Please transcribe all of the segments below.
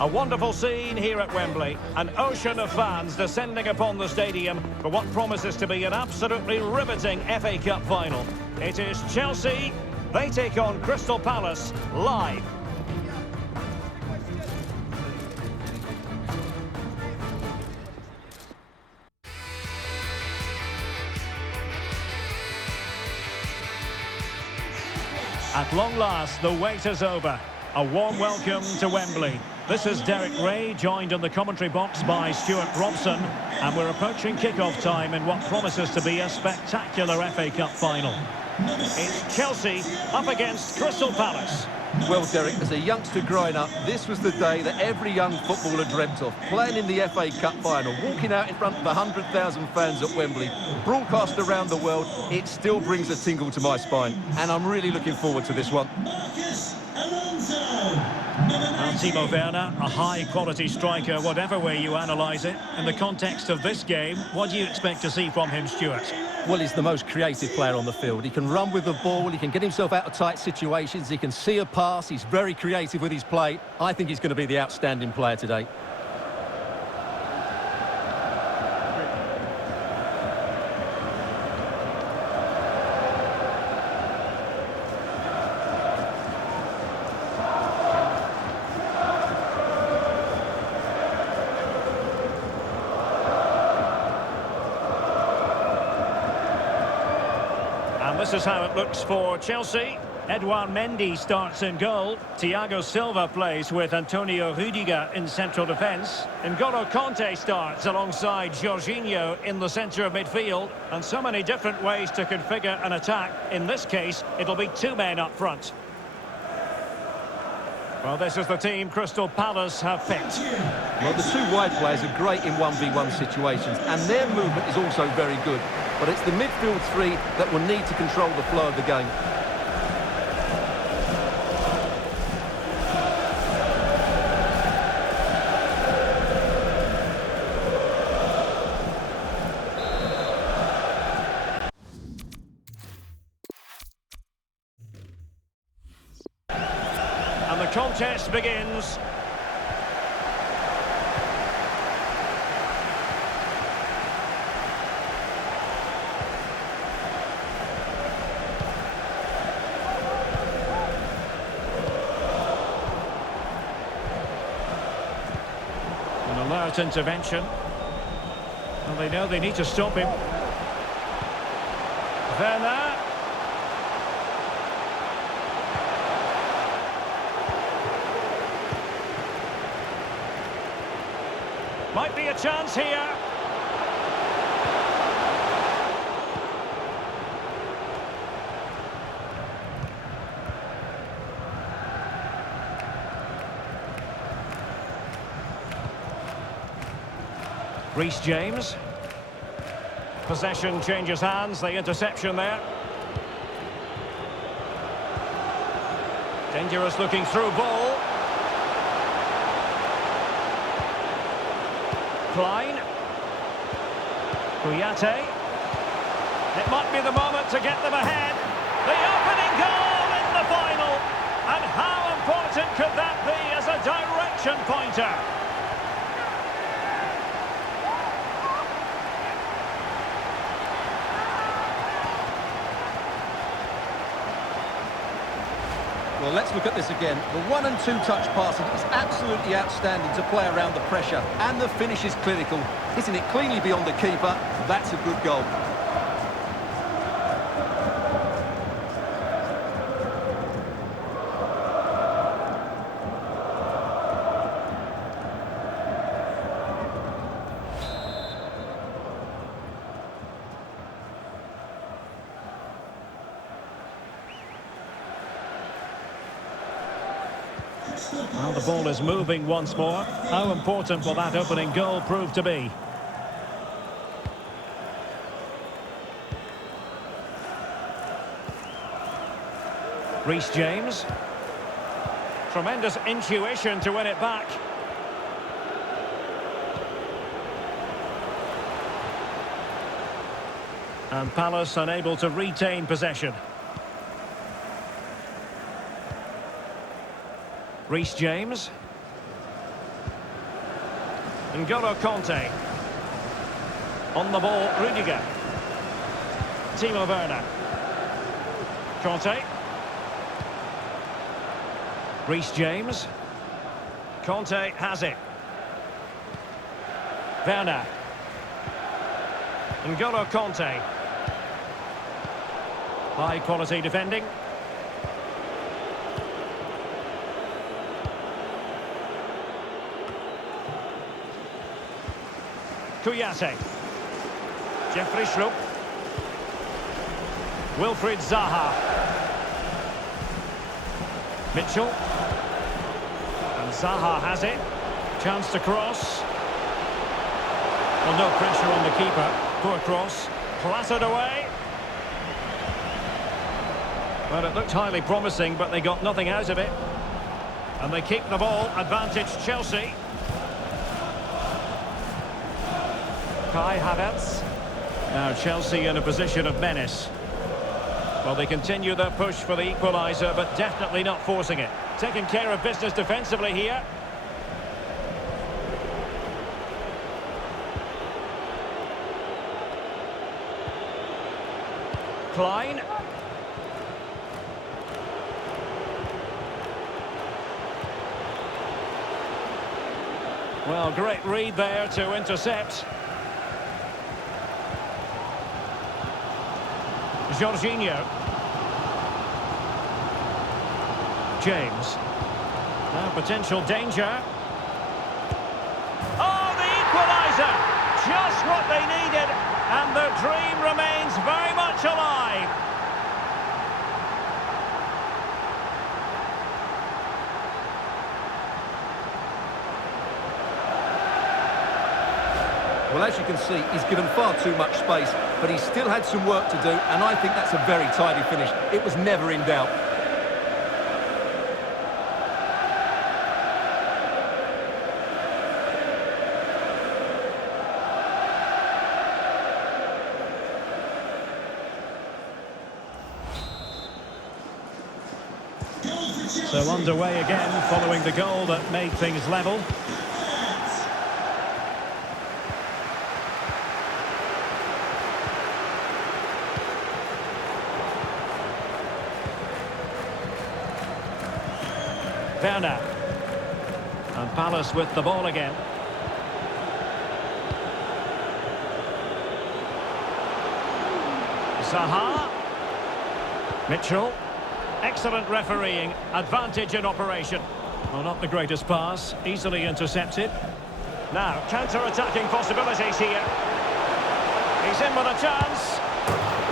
A wonderful scene here at Wembley. An ocean of fans descending upon the stadium for what promises to be an absolutely riveting FA Cup final. It is Chelsea. They take on Crystal Palace live. At long last, the wait is over. A warm welcome to Wembley. This is Derek Ray, joined in the commentary box by Stuart Robson, and we're approaching kick-off time in what promises to be a spectacular FA Cup final. It's Chelsea up against Crystal Palace. Well, Derek, as a youngster growing up, this was the day that every young footballer dreamt of. Playing in the FA Cup final, walking out in front of 100,000 fans at Wembley, broadcast around the world, it still brings a tingle to my spine. And I'm really looking forward to this one. Timo Werner, a high-quality striker, whatever way you analyse it. In the context of this game, what do you expect to see from him, Stuart? Well, he's the most creative player on the field. He can run with the ball, he can get himself out of tight situations, he can see a pass, he's very creative with his play. I think he's going to be the outstanding player today. This is how it looks for Chelsea. Edouard Mendy starts in goal. Thiago Silva plays with Antonio Rudiger in central defence. N'Golo Kanté starts alongside Jorginho in the centre of midfield. And so many different ways to configure an attack. In this case, it'll be two men up front. Well, this is the team Crystal Palace have picked. Well, the two wide players are great in 1v1 situations, and their movement is also very good. But it's the midfield three that will need to control the flow of the game. And the contest begins. An alert intervention. Well, they know they need to stop him. Werner. Might be a chance here. Reece James. Possession changes hands, the interception there. Dangerous looking through ball. Klein. Kouyaté. It might be the moment to get them ahead. The opening goal in the final. And how important could that be as a direction pointer? Well, let's look at this again. The 1- and 2-touch passing is absolutely outstanding to play around the pressure, and the finish is clinical. Hitting it cleanly beyond the keeper, that's a good goal. Well, the ball is moving once more. How important will that opening goal prove to be? Reece James. Tremendous intuition to win it back. And Palace unable to retain possession. Reece James. N'Golo Conte. On the ball, Rudiger. Timo Werner. Conte. Reece James. Conte has it. Werner. N'Golo Conte. High quality defending. Kouyaté. Jeffrey Schlupp. Wilfried Zaha. Mitchell. And Zaha has it. Chance to cross. Well, no pressure on the keeper. Poor cross. Clattered away. Well, it looked highly promising, but they got nothing out of it. And they keep the ball. Advantage Chelsea. Kai Havertz. Now Chelsea in a position of menace. Well, they continue their push for the equaliser, but definitely not forcing it. Taking care of business defensively here. Klein. Well, great read there to intercept. Jorginho. James. Now potential danger. Oh, the equaliser! Just what they needed, and the dream remains very much alive. Well, as you can see, he's given far too much space, but he's still had some work to do, and I think that's a very tidy finish. It was never in doubt. So underway again, following the goal that made things level. Werner. And Palace with the ball again. Zaha. Mitchell. Excellent refereeing. Advantage in operation. Well, not the greatest pass. Easily intercepted. Now, counter-attacking possibilities here. He's in with a chance.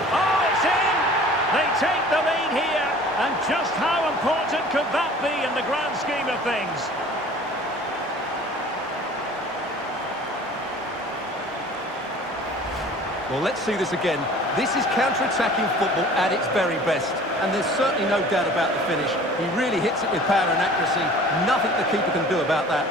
Oh, it's in! They take the lead here. And just how important could that be in the grand scheme of things? Well, let's see this again. This is counter-attacking football at its very best. And there's certainly no doubt about the finish. He really hits it with power and accuracy. Nothing the keeper can do about that.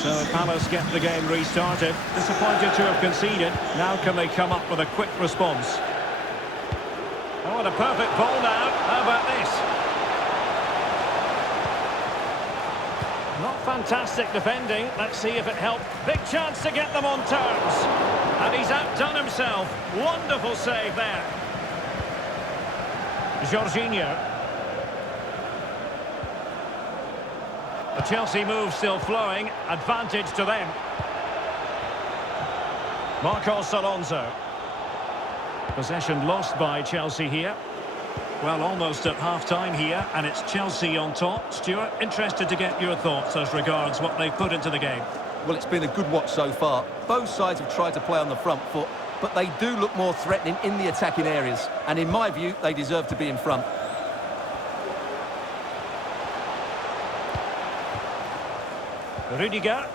So Palace get the game restarted. Disappointed to have conceded. Now can they come up with a quick response? Oh, and a perfect ball now. How about this? Not fantastic defending. Let's see if it helped. Big chance to get them on terms. And he's outdone himself. Wonderful save there. Jorginho. The Chelsea move still flowing. Advantage to them. Marcos Alonso. Possession lost by Chelsea here. Well, almost at half-time here, and it's Chelsea on top. Stuart, interested to get your thoughts as regards what they've put into the game. Well, it's been a good watch so far. Both sides have tried to play on the front foot, but they do look more threatening in the attacking areas. And in my view, they deserve to be in front. Rudiger.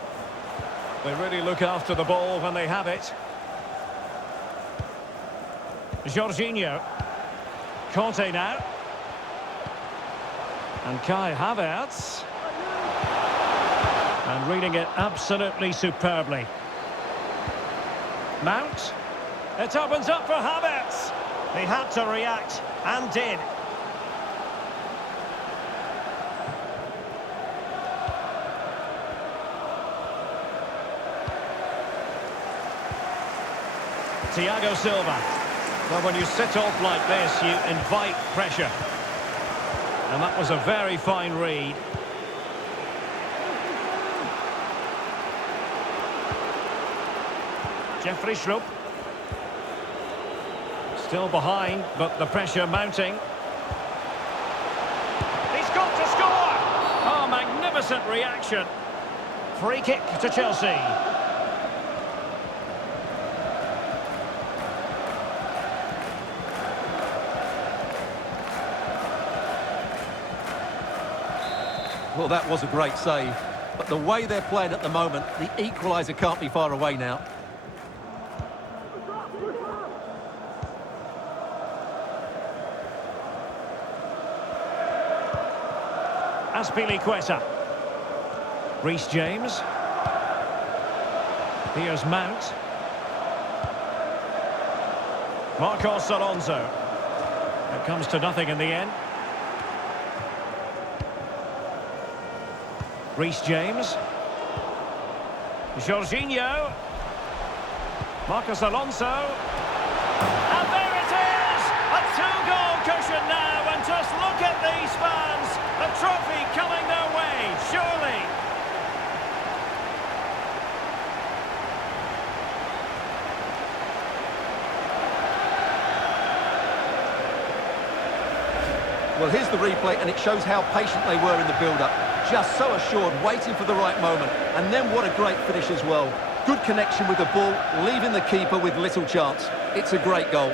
They really look after the ball when they have it. Jorginho. Conte now. And Kai Havertz. reading it absolutely superbly. Mount. It opens up for Havertz. He had to react, and did. Thiago Silva. Well, when you sit off like this, you invite pressure. And that was a very fine read. Jeffrey Schlupp. Still behind, but the pressure mounting. He's got to score! Oh, magnificent reaction. Free kick to Chelsea. Well, that was a great save. But the way they're playing at the moment, the equaliser can't be far away now. Azpilicueta. Reece James. Here's Mount. Marcos Alonso. It comes to nothing in the end. Reece James. Jorginho. Marcos Alonso. And there it is! A two-goal cushion now, and just look at these fans. The trophy coming their way, surely. Well, here's the replay, and it shows how patient they were in the build-up. Just so assured, waiting for the right moment. And then what a great finish as well. Good connection with the ball, leaving the keeper with little chance. It's a great goal.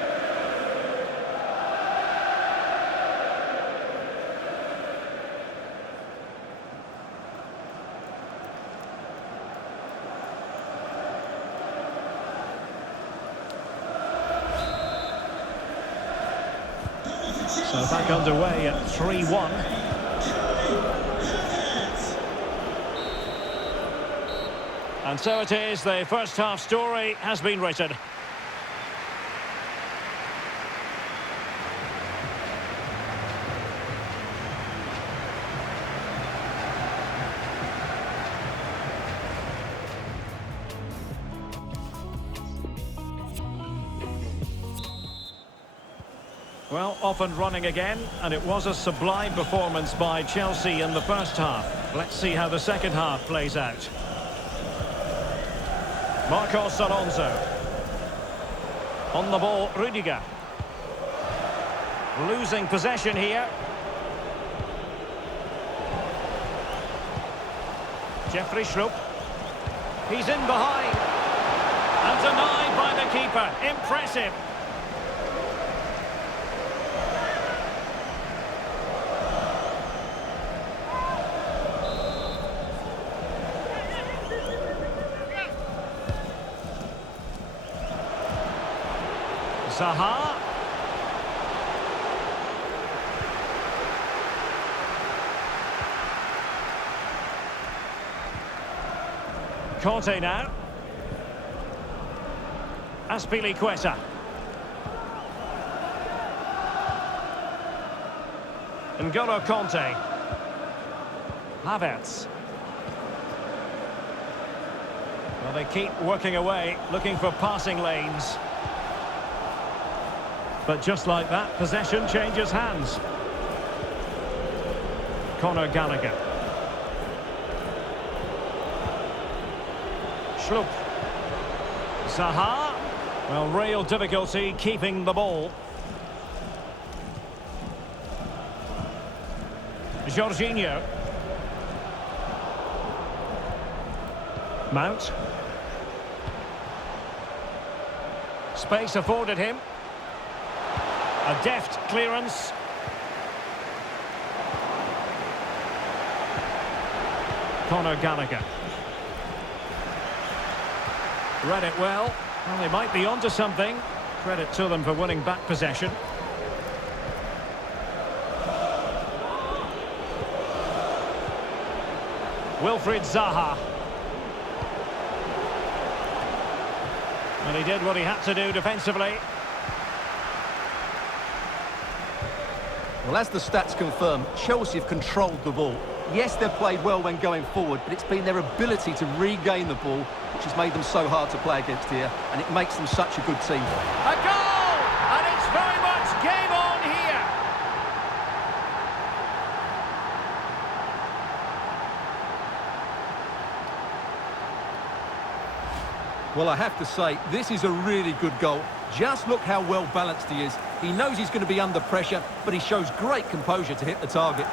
So back underway at 3-1. And so it is, the first half story has been written. Well, off and running again, and it was a sublime performance by Chelsea in the first half. Let's see how the second half plays out. Marcos Alonso. On the ball, Rudiger. Losing possession here. Jeffrey Schlupp. He's in behind. And denied by the keeper. Impressive. Zaha. Conte now. Azpilicueta. N'Golo Conte. Havertz. Well, they keep working away, looking for passing lanes. But just like that, possession changes hands. Conor Gallagher. Schlupp. Zaha. Well, real difficulty keeping the ball. Jorginho. Mount. Space afforded him. A deft clearance. Conor Gallagher. Read it well. Well, they might be onto something. Credit to them for winning back possession. Wilfried Zaha. And he did what he had to do defensively. Well, as the stats confirm, Chelsea have controlled the ball. Yes, they've played well when going forward, but it's been their ability to regain the ball which has made them so hard to play against here, and it makes them such a good team. A goal! And it's very much game on here. Well, I have to say, this is a really good goal. Just look how well balanced he is. He knows he's going to be under pressure, but he shows great composure to hit the target.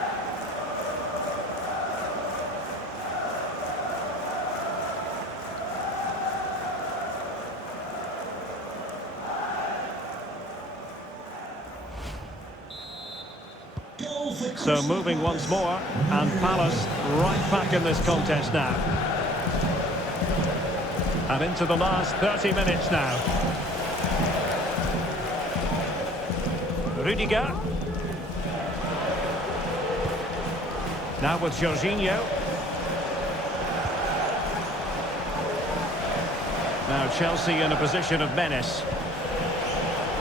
So moving once more, and Palace right back in this contest now. And into the last 30 minutes now. Rudiger. Now with Jorginho. Now Chelsea in a position of menace.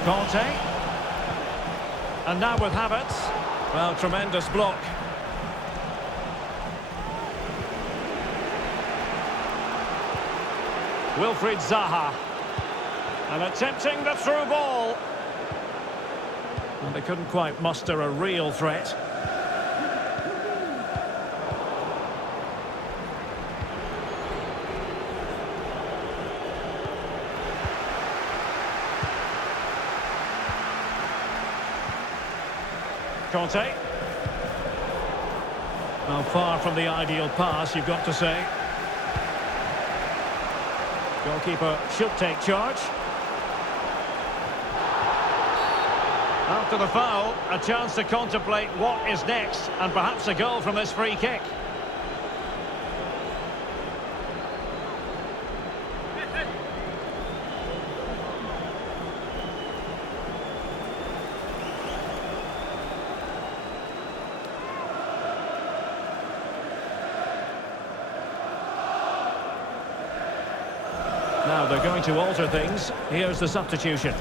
Conte. And now with Havertz. Well, tremendous block. Wilfried Zaha. And attempting the through ball. And they couldn't quite muster a real threat. Conte. Well, far from the ideal pass, you've got to say. Goalkeeper should take charge. After the foul, a chance to contemplate what is next, and perhaps a goal from this free kick. Now they're going to alter things. Here's the substitution.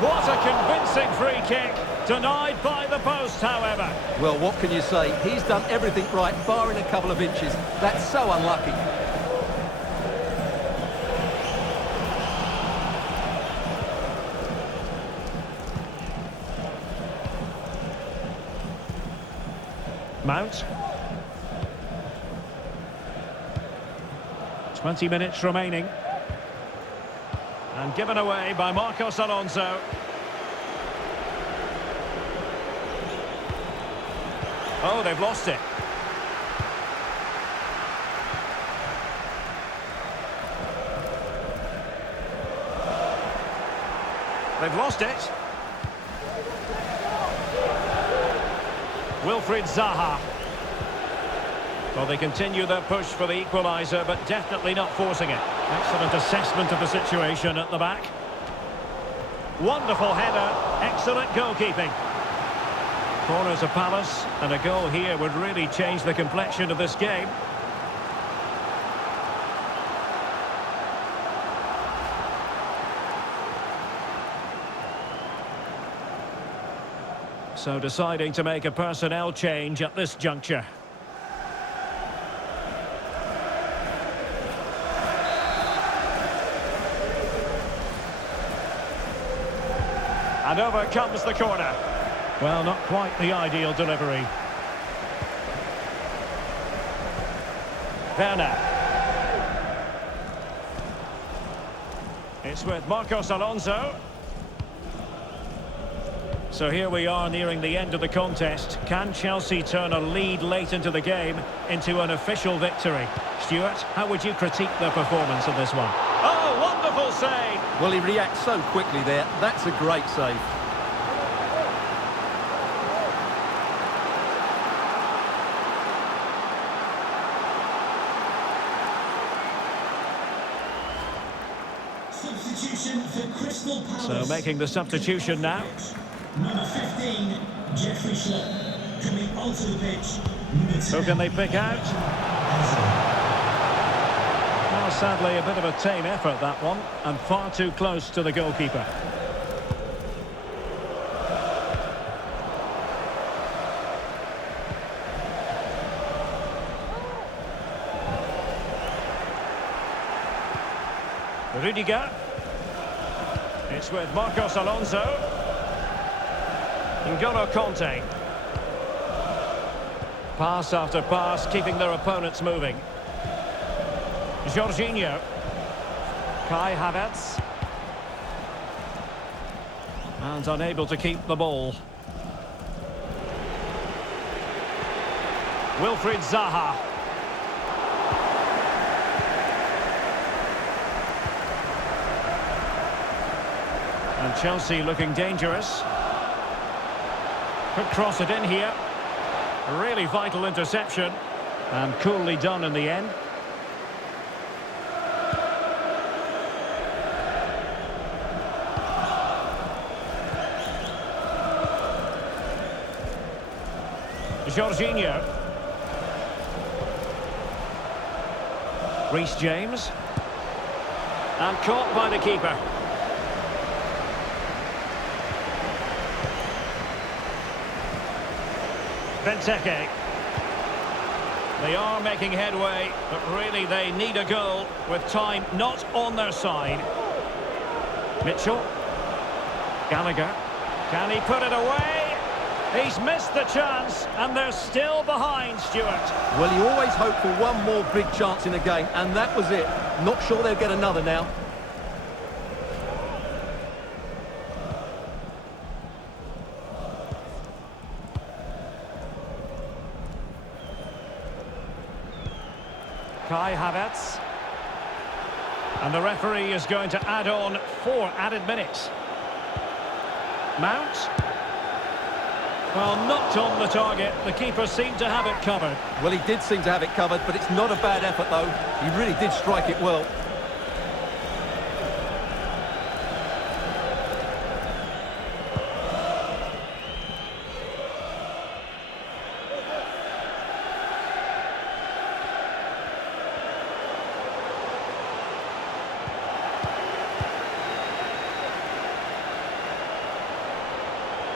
What a convincing free kick. Denied by the post, however. Well, what can you say? He's done everything right, barring a couple of inches. That's so unlucky. Mount. 20 minutes remaining. And given away by Marcos Alonso. Oh, they've lost it. They've lost it. Wilfried Zaha. Well, they continue their push for the equaliser, but definitely not forcing it. Excellent assessment of the situation at the back. Wonderful header, excellent goalkeeping. Corner to Palace, and a goal here would really change the complexion of this game. So deciding to make a personnel change at this juncture. And over comes the corner. Well, not quite the ideal delivery. Werner. It's with Marcos Alonso. So here we are nearing the end of the contest. Can Chelsea turn a lead late into the game into an official victory? Stuart, how would you critique their performance in this one? Oh, wonderful save! Well, he reacts so quickly there. That's a great save. Substitution for Crystal Palace. So making the substitution now. Number 15, Jeffrey Schlupp. Coming onto the pitch, Who can they pick out? Well, sadly, a bit of a tame effort, that one, and far too close to the goalkeeper. Rudiger. It's with Marcos Alonso. N'Golo Conte. Pass after pass, keeping their opponents moving. Jorginho. Kai Havertz. And unable to keep the ball. Wilfried Zaha. And Chelsea looking dangerous. Could cross it in here. A really vital interception. And coolly done in the end. Jorginho. Reece James. And caught by the keeper. Benteke. They are making headway, but really they need a goal with time not on their side. Mitchell. Gallagher. Can he put it away? He's missed the chance, and they're still behind, Stuart. Well, you always hope for one more big chance in a game, and that was it. Not sure they'll get another now. Kai Havertz. And the referee is going to add on 4 added minutes. Mount. Well, not on the target. The keeper seemed to have it covered. Well, he did seem to have it covered, but it's not a bad effort, though. He really did strike it well.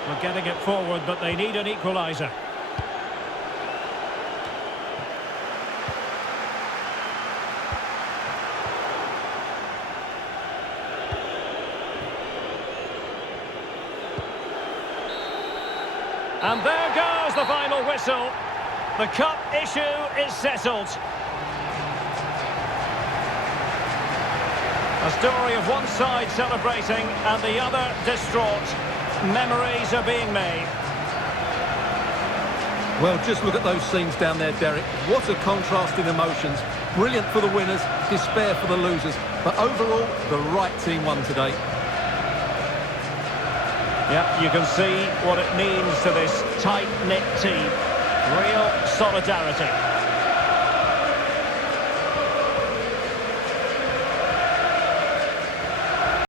We're getting it forward, but they need an equaliser. And there goes the final whistle. The cup issue is settled. A story of one side celebrating and the other distraught. Memories are being made. Well, just look at those scenes down there, Derek. What a contrast in emotions. Brilliant for the winners, despair for the losers. But overall, the right team won today. Yeah, you can see what it means to this tight-knit team. Real solidarity.